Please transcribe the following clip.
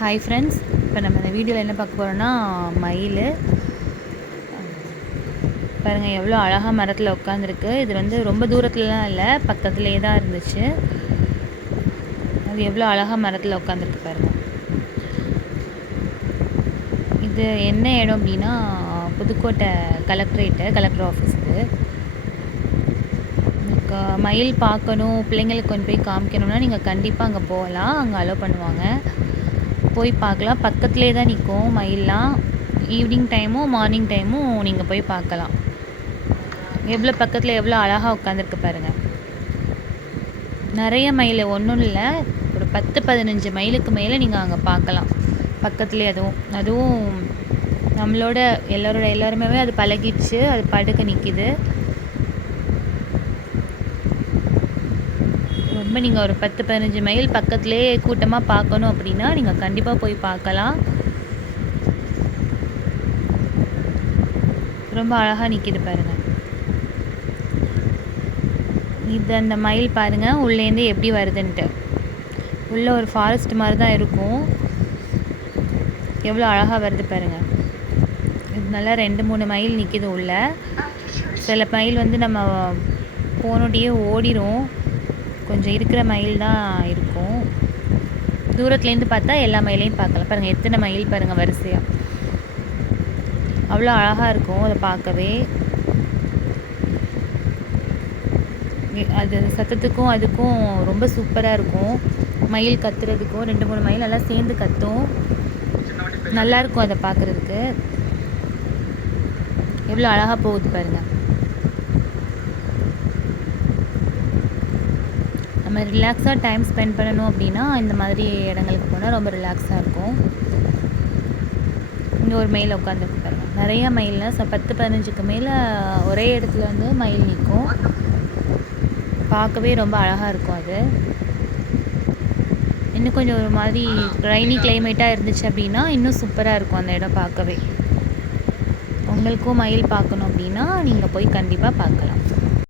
Hi friends இப்போ நம்ம இந்த வீடியோவில் என்ன பார்க்க போகிறோன்னா மயில். பாருங்கள் எவ்வளோ அழகாக மரத்தில் உட்காந்துருக்கு இது வந்து ரொம்ப தூரத்துலலாம் இல்லை பக்கத்துலேயே தான் இருந்துச்சு. அது எவ்வளோ அழகாக மரத்தில் உட்காந்துருக்கு பாருங்கள் இது என்ன இடம் அப்படின்னா புதுக்கோட்டை கலெக்டரேட்டு கலெக்டர் ஆஃபீஸுக்கு. மயில் பார்க்கணும் பிள்ளைங்களுக்கு கொண்டு போய் காமிக்கணும்னா நீங்கள் கண்டிப்பாக அங்கே போகலாம். அங்கே அலோவ் பண்ணுவாங்க. போய் பார்க்கலாம். பக்கத்துலேயே தான் நிற்கும் மயில்லாம். ஈவினிங் டைமும் மார்னிங் டைமும் நீங்கள் போய் பார்க்கலாம். எவ்வளோ பக்கத்தில் எவ்வளோ அழகாக உட்காந்துருக்கு பாருங்கள் நிறைய மயில் ஒன்றும் இல்லை. ஒரு பத்து பதினஞ்சு மைலுக்கு மேலே நீங்கள் அங்கே பார்க்கலாம். பக்கத்துலேயே அதுவும். அதுவும் நம்மளோட எல்லாரோட எல்லாருமே அது பழகிடுச்சு. அது படுக்க நிற்கிது ரொம்ப நீங்கள் ஒரு பத்து பதினஞ்சு மைல் பக்கத்துலேயே கூட்டமாக பார்க்கணும் அப்படின்னா நீங்கள் கண்டிப்பாக போய் பார்க்கலாம். ரொம்ப அழகாக நிற்கிது பாருங்கள் இது அந்த மயில் பாருங்கள் உள்ளேருந்து எப்படி வருதுன்ட்டு. உள்ளே ஒரு ஃபாரஸ்ட் மாதிரி தான் இருக்கும். எவ்வளோ அழகாக வருது பாருங்கள் இது நல்லா ரெண்டு மூணு மைல் நிற்கிது உள்ள. சில மயில் வந்து நம்ம போனோட்டியே ஓடிடும் கொஞ்சம் இருக்கிற மயில் தான் இருக்கும். தூரத்துலேருந்து பார்த்தா எல்லா மயிலையும் பார்க்கலாம். பாருங்கள் எத்தனை மயில் பாருங்கள் வரிசையாக அவ்வளோ அழகாக இருக்கும் அதை பார்க்கவே. அது சத்தத்துக்கும் அதுக்கும் ரொம்ப சூப்பராக இருக்கும். மயில் கத்துறதுக்கும் ரெண்டு மூணு மயில் நல்லா சேர்ந்து கத்தும். நல்லாயிருக்கும் அதை பார்க்குறதுக்கு. எவ்வளோ அழகாக போகுது பாருங்கள் நம்ம ரிலாக்ஸாக டைம் ஸ்பெண்ட் பண்ணணும் அப்படின்னா இந்த மாதிரி இடங்களுக்கு போனால் ரொம்ப ரிலாக்ஸாக இருக்கும். இங்கே ஒரு மயில் உட்காந்துருக்கு பாருங்க. நிறைய மயில்னால் பத்து பதினஞ்சுக்கு மேலே ஒரே இடத்துல வந்து மயில் நிற்கும் பார்க்கவே ரொம்ப அழகாக இருக்கும் அது. இன்னும் கொஞ்சம் ஒரு மாதிரி ரைனி கிளைமேட்டாக இருந்துச்சு அப்படின்னா இன்னும் சூப்பராக இருக்கும் அந்த இடம் பார்க்கவே. உங்களுக்கும் மயில் பார்க்கணும் அப்படின்னா நீங்கள் போய் கண்டிப்பாக பார்க்கலாம்.